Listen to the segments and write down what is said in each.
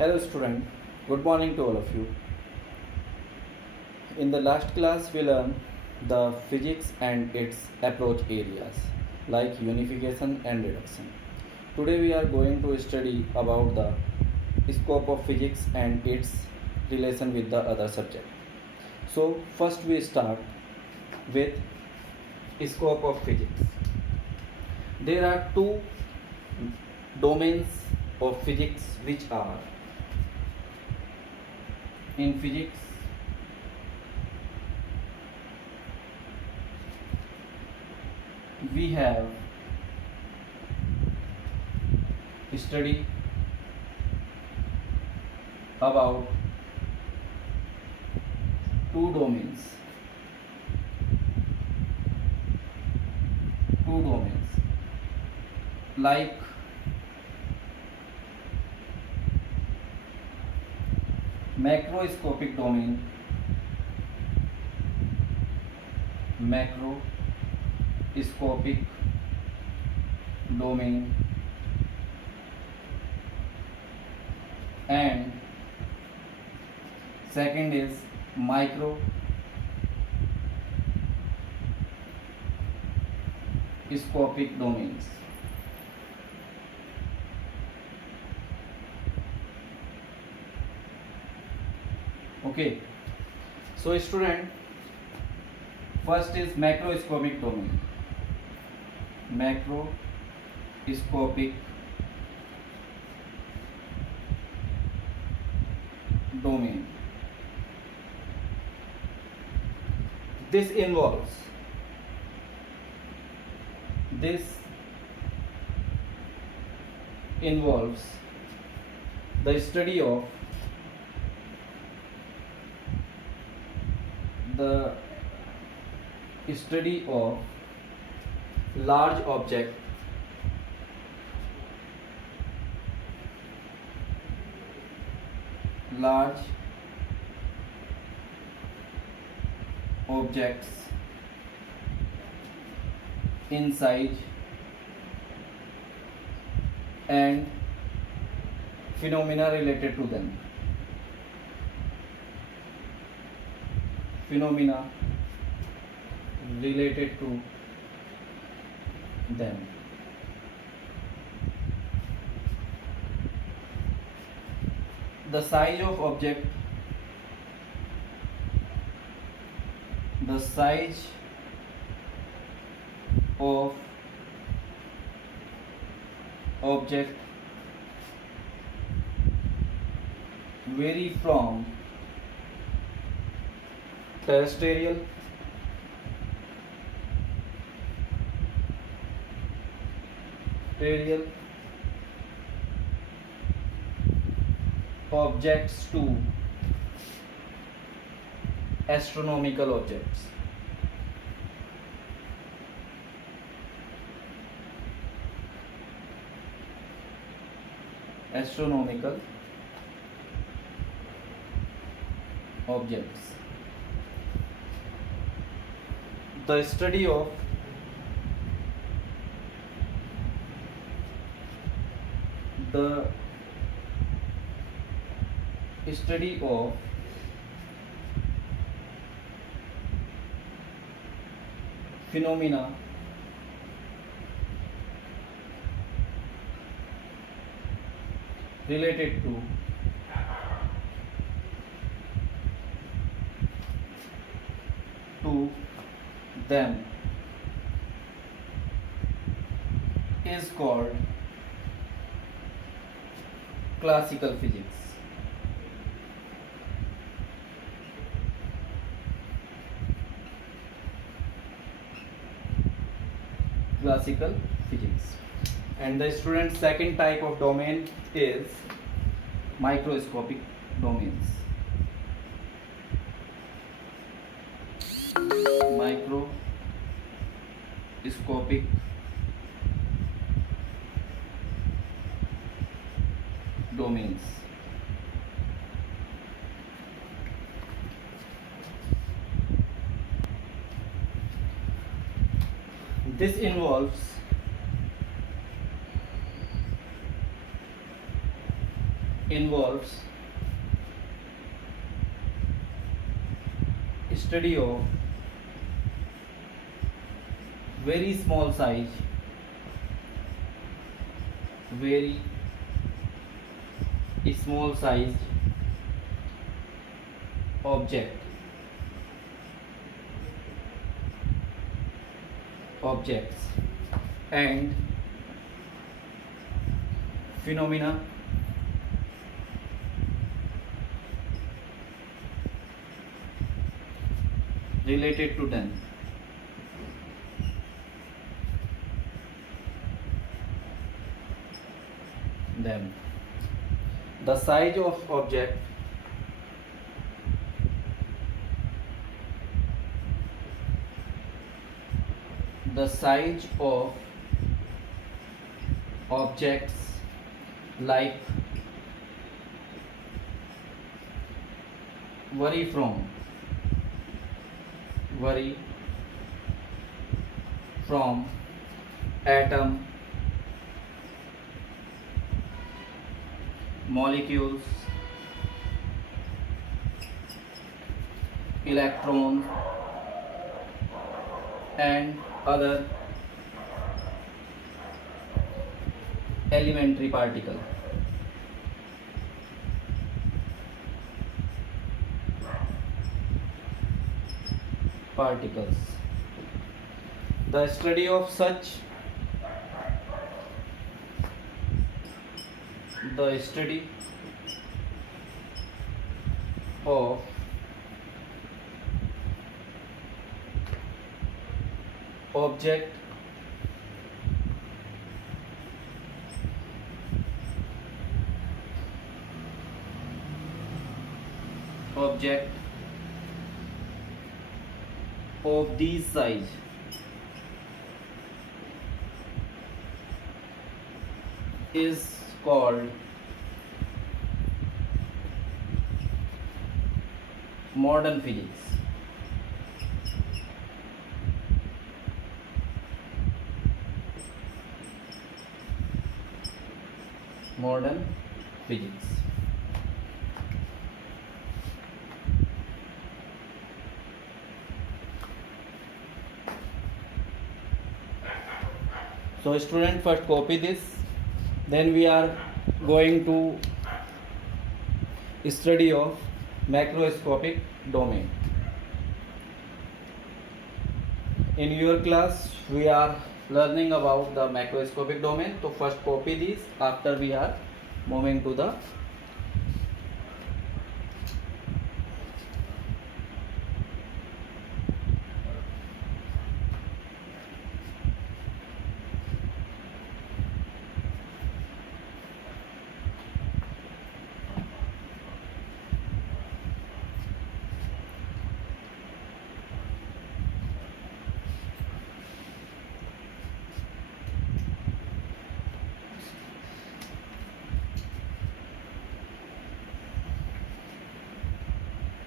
Hello student, good morning to all of you. In the last class we learned the physics and its approach areas like unification and reduction. Today we are going to study about the scope of physics and its relation with the other subject. So first we start with scope of physics. There are two domains of physics which are in physics we have study about two domains like macroscopic domain and second is microscopic domains. Okay, so student, first is macroscopic domain. This involves the study of large objects in size and phenomena related to them. The size of object vary from terrestrial objects to astronomical objects. The study of phenomena related to them is called classical physics. And the student's second type of domain is microscopic domains. Microscopic domains. This involves involves study of very small size, very small size objects and phenomena related to them. The size of object the size of objects like vary from atom, molecules, electrons and other elementary particles. The study of such object of these size is called modern physics. Modern physics. So student, first copy this, then we are going to study of macroscopic domain. In your class we are learning about the macroscopic domain, so first copy this, after we are moving to the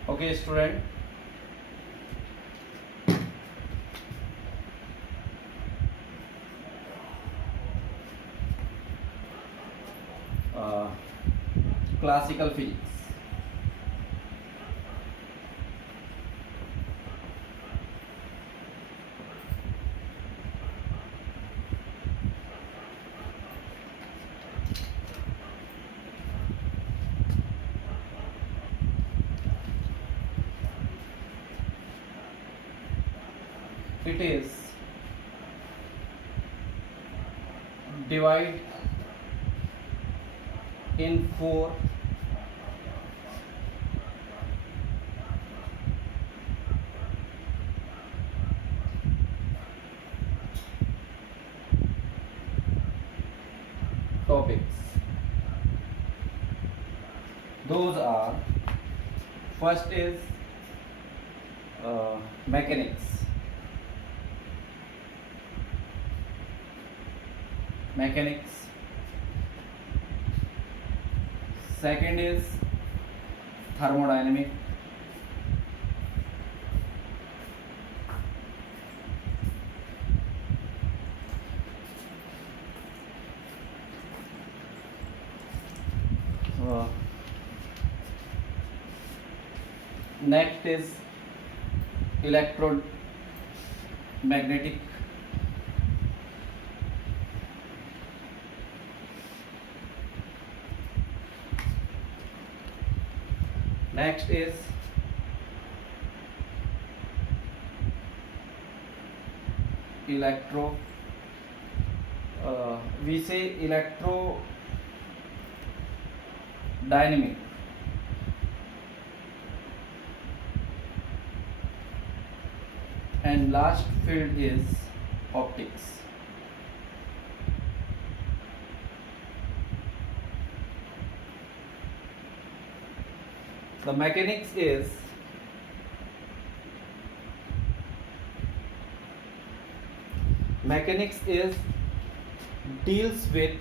okay student. Classical physics. It is divided in four topics. Those are, first is mechanics. Second is thermodynamic. Uh, Next is electromagnetic. Next is electro. We say electrodynamic. And last field is optics. The mechanics is deals with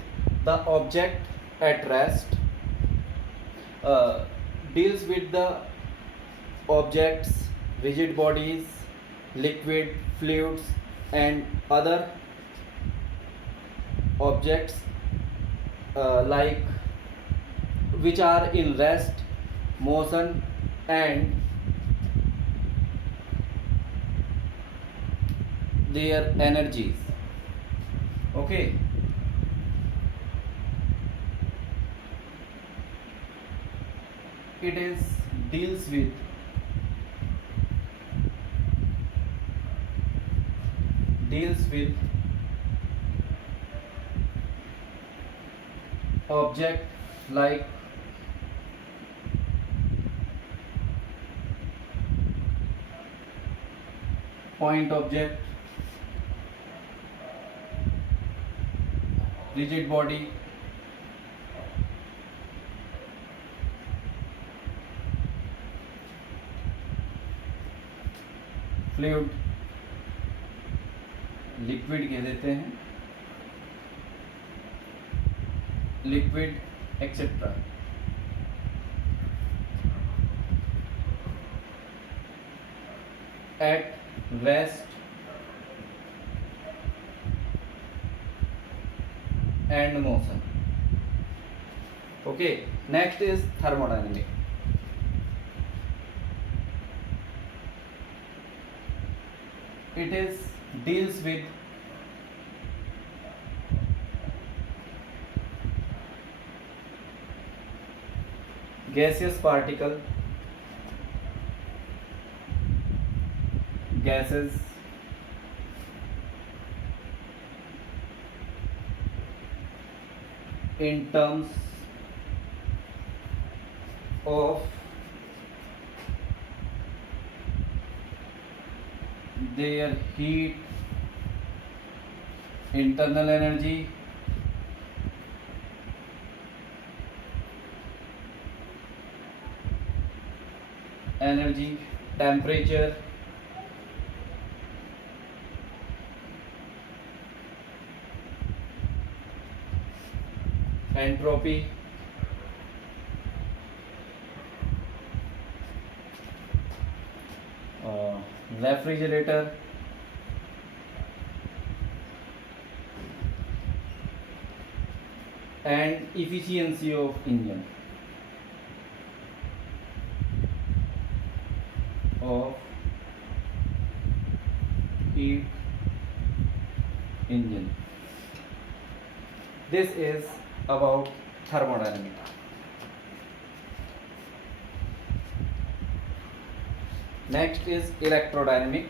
the object at rest, uh, deals with the objects, rigid bodies, liquid, fluids, and other objects like which are in rest, motion, and their energies. Okay. It is deals with object like point object, rigid body, fluid, liquid कह देते हैं, liquid etcetera. At rest and motion. Okay, next is thermodynamic. It is deals with gaseous particle, gases, in terms of their heat, internal energy, temperature, entropy, refrigerator, and efficiency of engine. Of heat engine. This is about thermodynamics. Next is electrodynamic.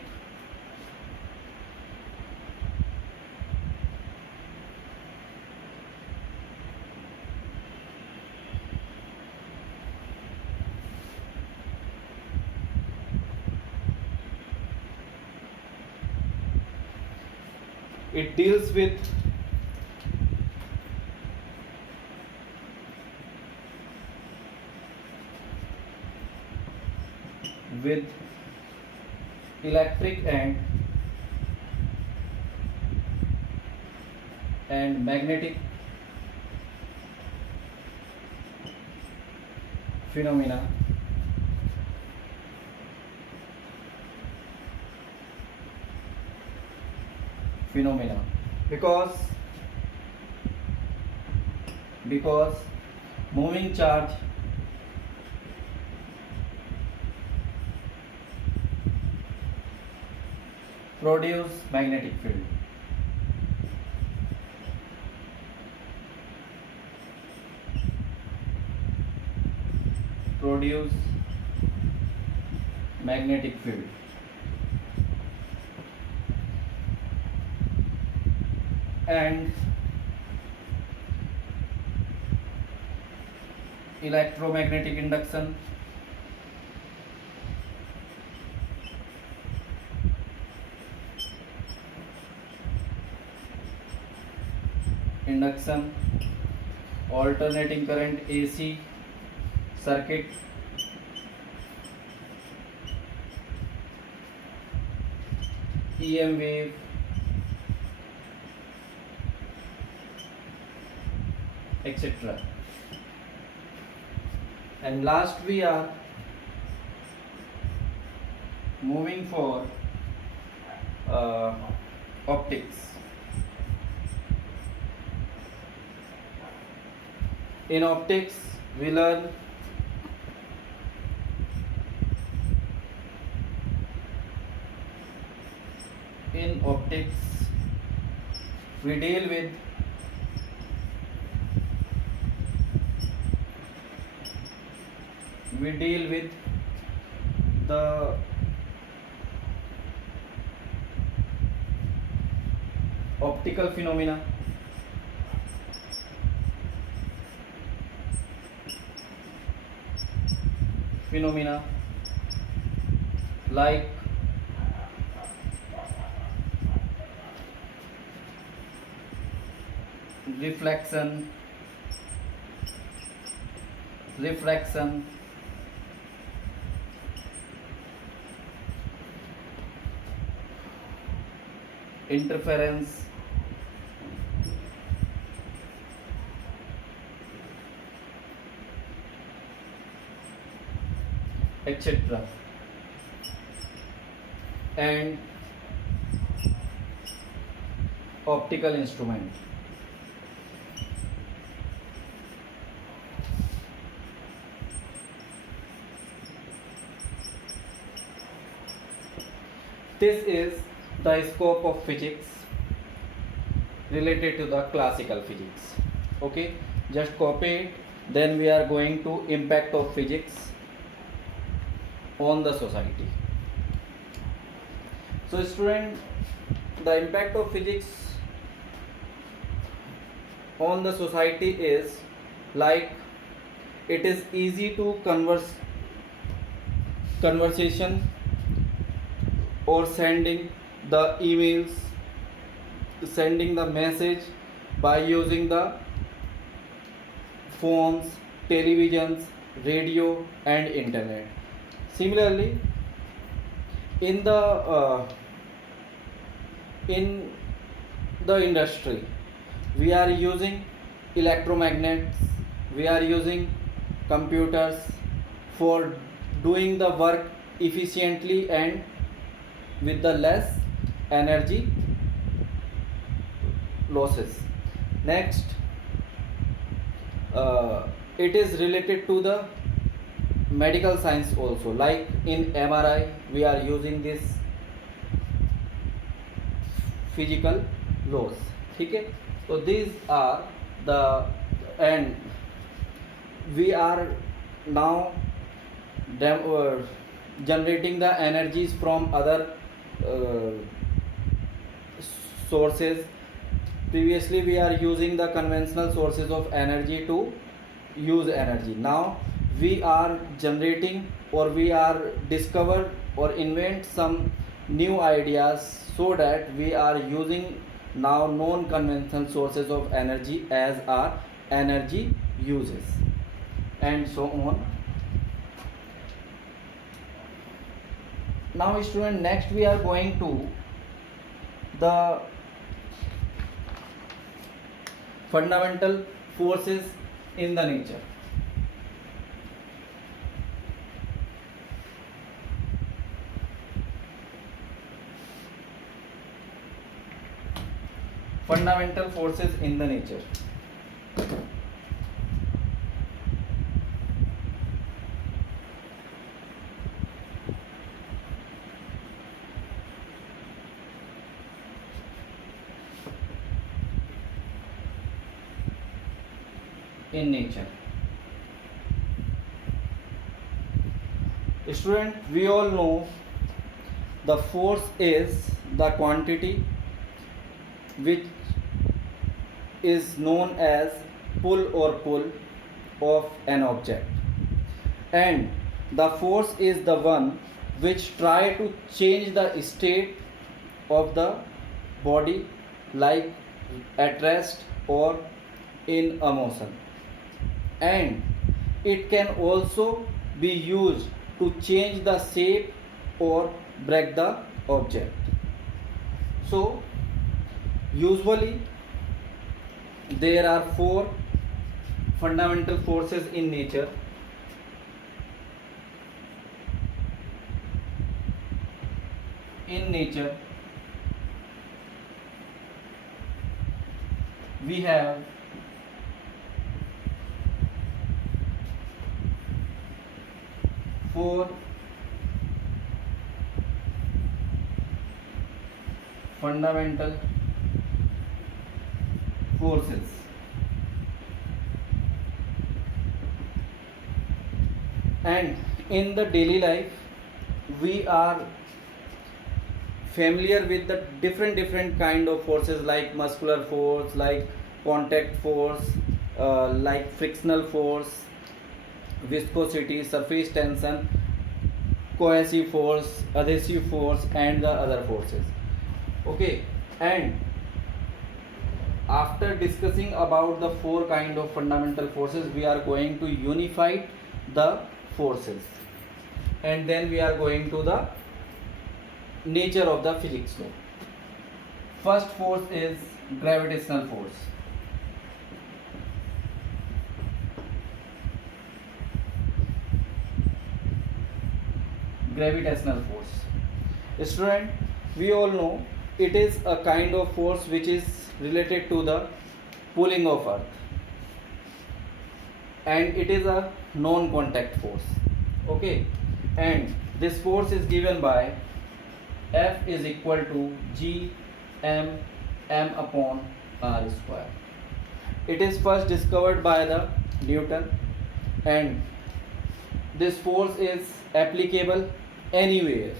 It deals with electric and magnetic phenomena because moving charge produce magnetic field. Produce magnetic field. And electromagnetic induction. Induction, alternating current AC circuit, EM wave, etc. And last we are moving for optics. In optics we learn we deal with the optical phenomena, like reflection, interference, etc. and optical instrument. This is the scope of physics related to the classical physics. Okay, just copy it. Then we are going to impact of physics on the society. So student, the impact of physics on the society is like it is easy to conversation or sending the emails, sending the message by using the phones, televisions, radio and internet. Similarly, in the industry we are using electromagnets, we are using computers for doing the work efficiently and with the less energy losses. Next, it is related to the medical science also, like in MRI we are using this physical laws. Okay, so these are the, and we are now generating the energies from other sources. Previously we are using the conventional sources of energy to use energy. Now we are generating, or we are discover or invent some new ideas, so that we are using now non-conventional sources of energy as our energy uses, and so on. Now student, next we are going to the fundamental forces in the nature. Fundamental forces in the nature. in nature. Student, we all know the force is the quantity which is known as pull of an object, and the force is the one which try to change the state of the body, like at rest or in a motion, and it can also be used to change the shape or break the object. So usually there are four fundamental forces in nature. In nature we have four fundamental forces. And in the daily life we are familiar with the different kind of forces, like muscular force, like contact force, like frictional force, viscosity, surface tension, cohesive force, adhesive force, and the other forces. Okay, and after discussing about the four kind of fundamental forces, we are going to unify the forces, and then we are going to the nature of the physics law. First force is gravitational force. Gravitational force. Student, we all know it is a kind of force which is related to the pulling of earth, and it is a non-contact force. Okay, and this force is given by F is equal to G m upon r square. It is first discovered by the Newton, and this force is applicable anywhere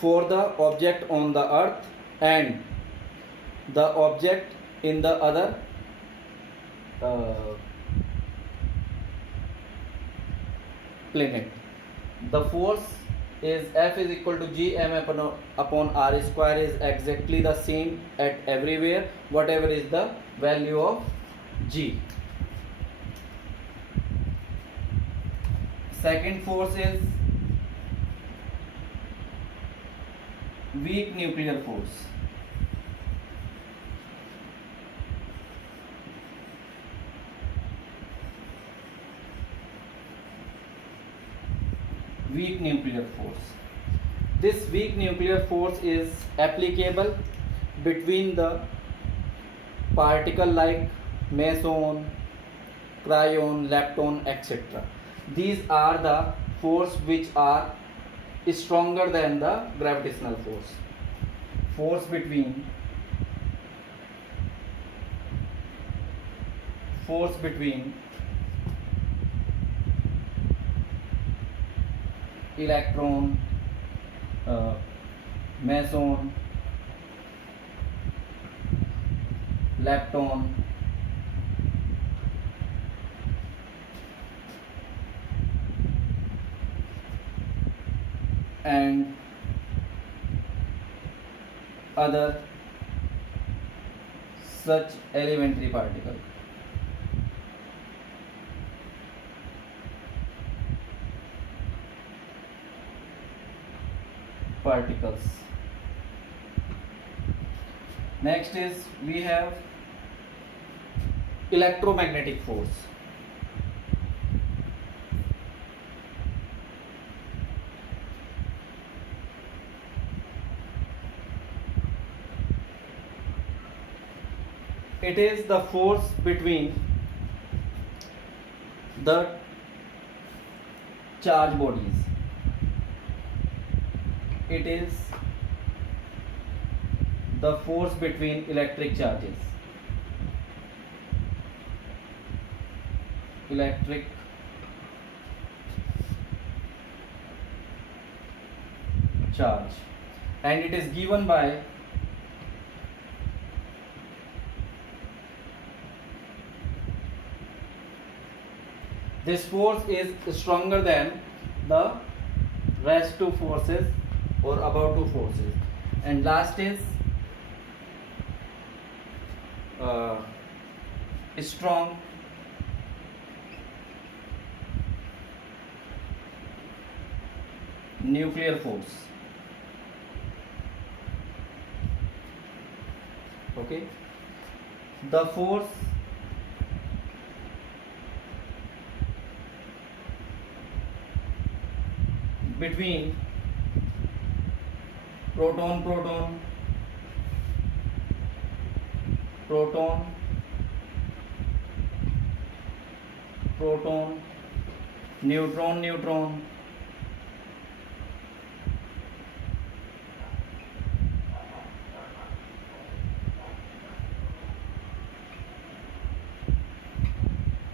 for the object on the earth and the object in the other planet. The force is F is equal to G m upon r square is exactly the same at everywhere, whatever is the value of G. Second force is weak nuclear force. Weak nuclear force. This weak nuclear force is applicable between the particle like meson, cryon, lepton, etc. These are the force which are stronger than the gravitational force. Force between electron, meson, lepton, and other such elementary particles. Next is we have electromagnetic force. It is the force between the charge bodies. It is the force between electric charges. electric charge, and it is given by this force is stronger than the rest two forces or above two forces. And last is strong nuclear force. Okay, the force between proton proton proton proton neutron neutron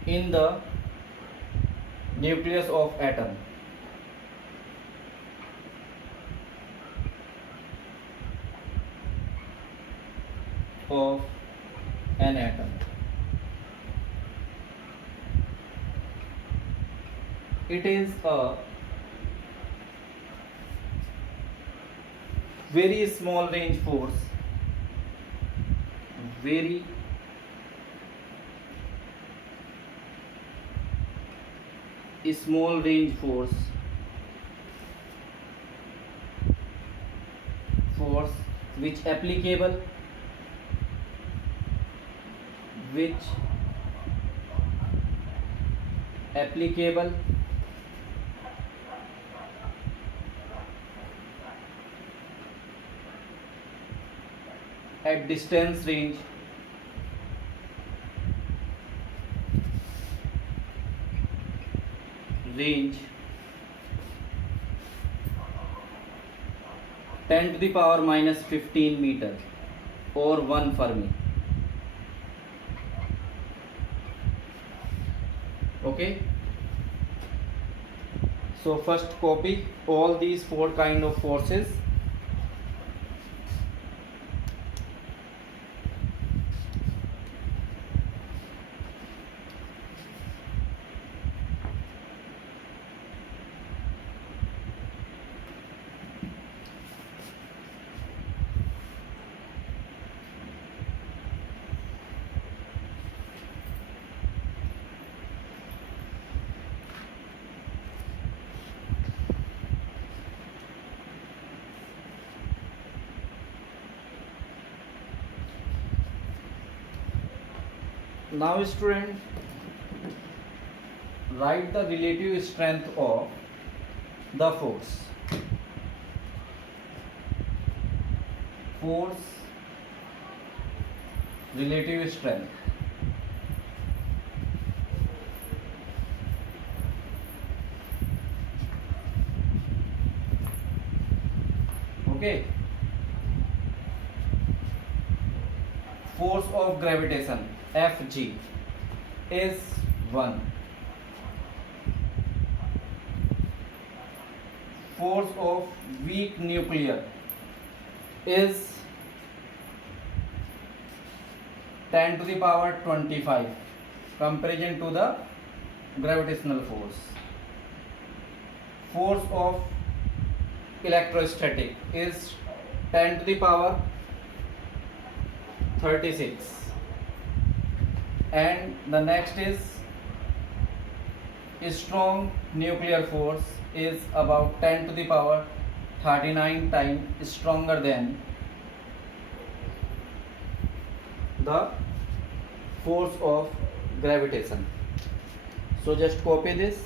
in the nucleus of atom of an atom. It is a very small range force, very small range force which applicable at distance range range 10 to the power minus 15 meter or 1 Fermi. Okay, so first copy all these four kind of forces. Now student, write the relative strength of the force. Relative strength. Okay. Force of gravitation Fg is 1. Force of weak nuclear is 10 to the power 25 comparison to the gravitational force. Force of electrostatic is 10 to the power 36, and the next is strong nuclear force is about 10 to the power 39 times stronger than the force of gravitation. So just copy this.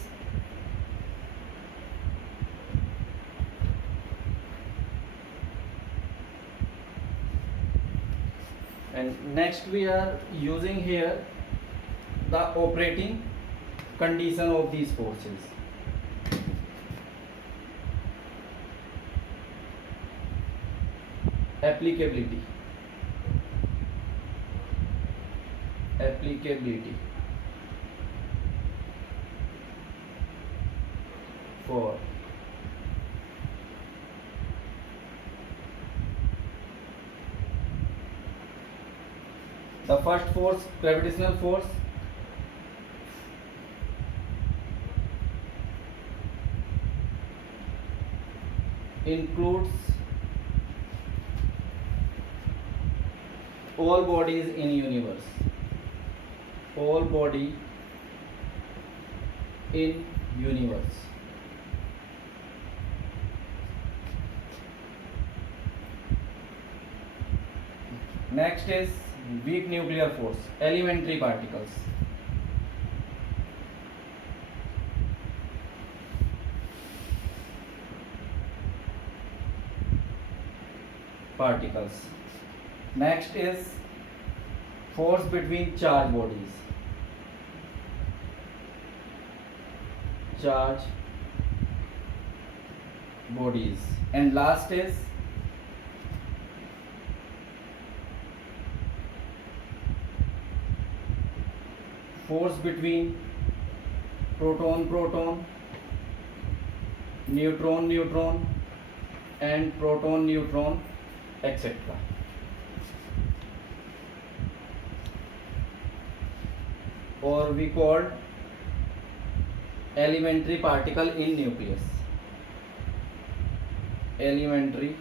And next we are using here the operating condition of these forces. Applicability. 4. The first force, gravitational force, includes all bodies in universe. All body in universe. Next is weak nuclear force, elementary particles. Next is force between charged bodies. And last is force between proton, neutron, and proton, etc. Or we call elementary particle in nucleus. Elementary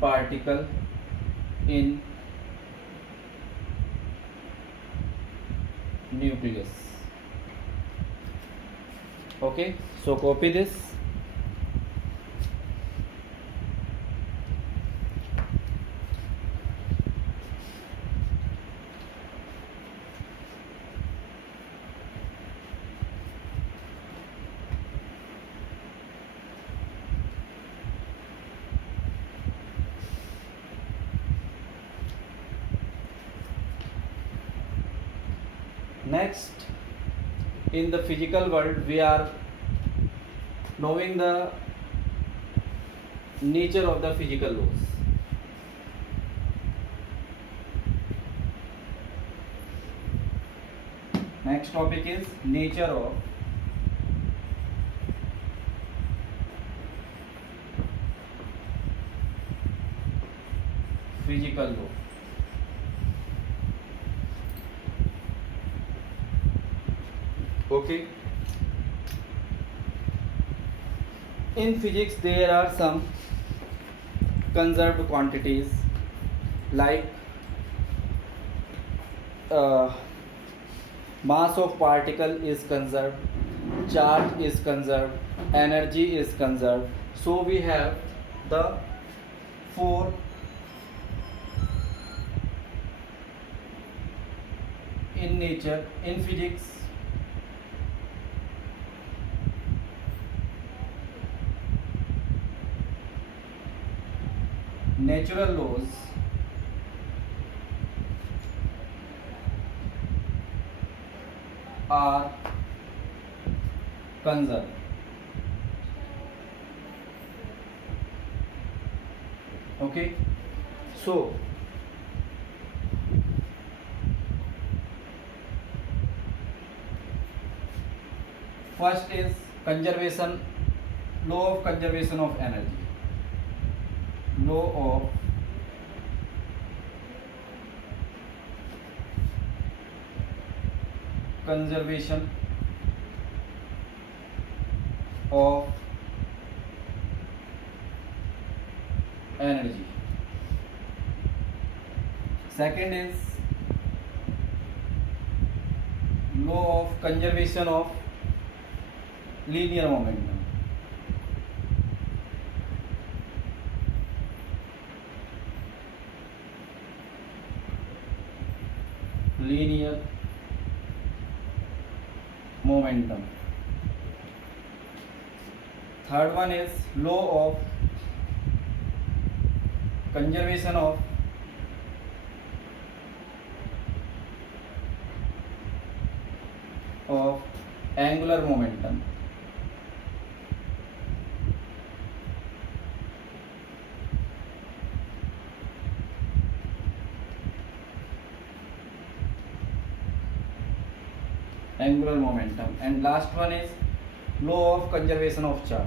particle in nucleus. Okay, so copy this. Next, in the physical world, we are knowing the nature of the physical laws. Next topic is nature of physical law. Okay. In physics, there are some conserved quantities like mass of particle is conserved, charge is conserved, energy is conserved. So we have the four in nature, in physics. Natural laws are conserved. Okay, so first is conservation, law of conservation of energy. Law of conservation of energy. Second is law of conservation of linear momentum. Linear momentum. Third one is law of conservation of angular momentum. angular momentum, and last one is law of conservation of charge.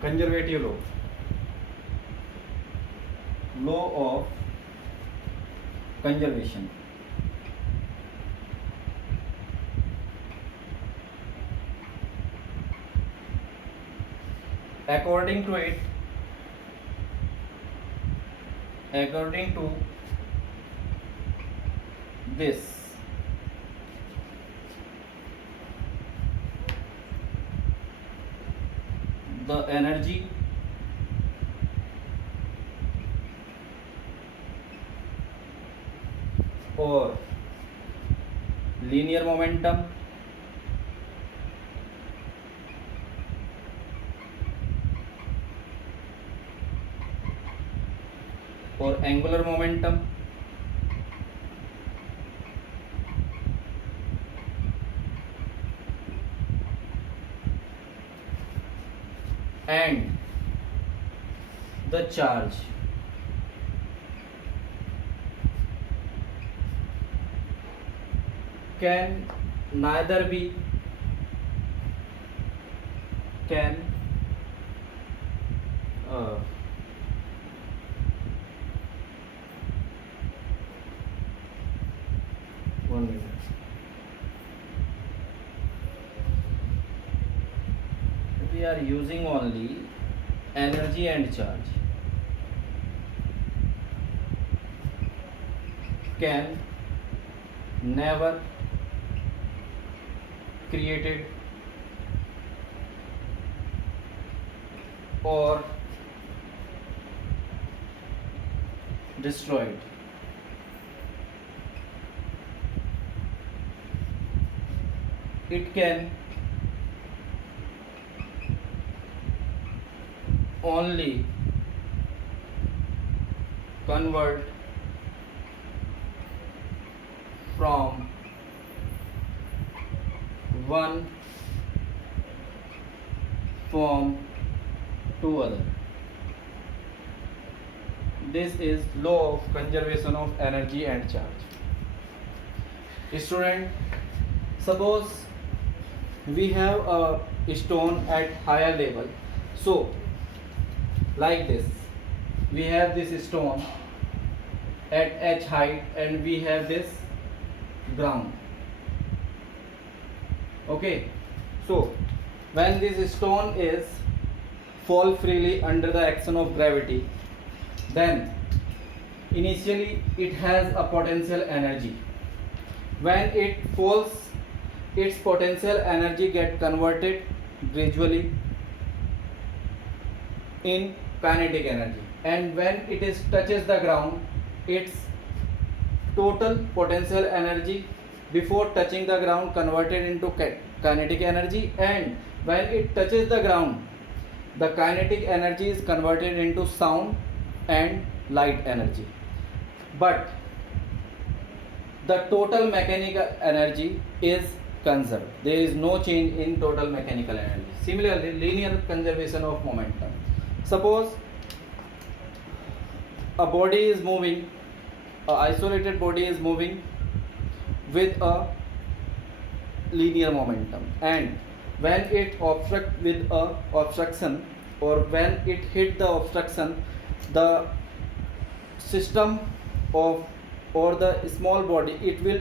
Conservative law of conservation. According to this, the energy or linear momentum or angular momentum and the charge can neither be can one minute. We are using only energy and charge can never created or destroyed. It can only convert from one form to other. This is law of conservation of energy and charge. Student, suppose we have a stone at higher level. So, like this, we have this stone at h height and we have this ground. Okay, so when this stone is fall freely under the action of gravity, then initially it has a potential energy. When it falls, its potential energy get converted gradually in kinetic energy, and when it is touches the ground, its total potential energy before touching the ground converted into kinetic energy, and when it touches the ground, the kinetic energy is converted into sound and light energy. But the total mechanical energy is conserved. There is no change in total mechanical energy. Similarly, linear conservation of momentum. Suppose a body is moving, an isolated body is moving with a linear momentum, and when it obstruct with a obstruction, or when it hit the obstruction, the system of or the small body, it will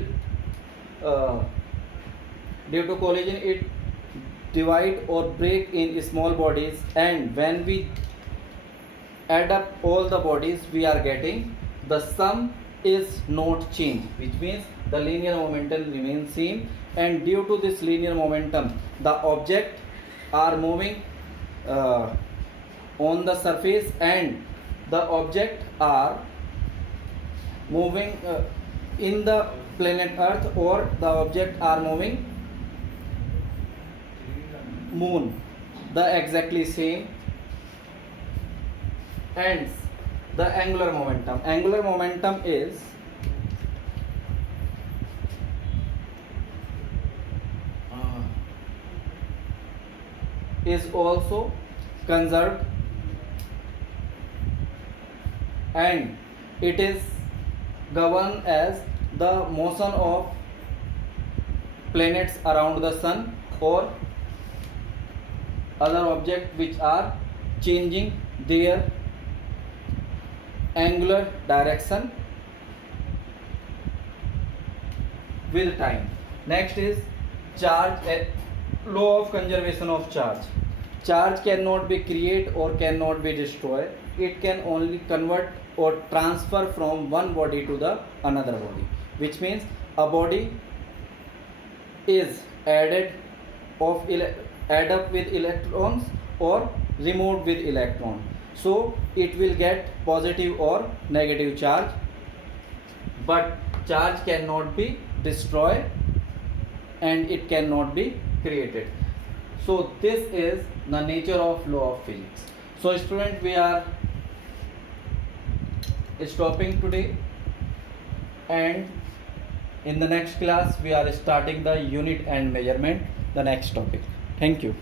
due to collision it divide or break in small bodies, and when we add up all the bodies, we are getting the sum is not changed, which means the linear momentum remains same. And due to this linear momentum, the object are moving on the surface, and the object are moving in the planet Earth, or the object are moving moon, the exactly same. Hence the angular momentum is is also conserved, and it is governed as the motion of planets around the sun or other objects which are changing their angular direction with time. Next is charge, law of conservation of charge. Charge cannot be created or cannot be destroyed. It can only convert or transfer from one body to the another body, which means a body is add up with electrons or removed with electron, so it will get positive or negative charge, but charge cannot be destroyed and it cannot be created. So this is the nature of law of physics. So student, we are stopping today, and in the next class we are starting the unit and measurement, the next topic. Thank you.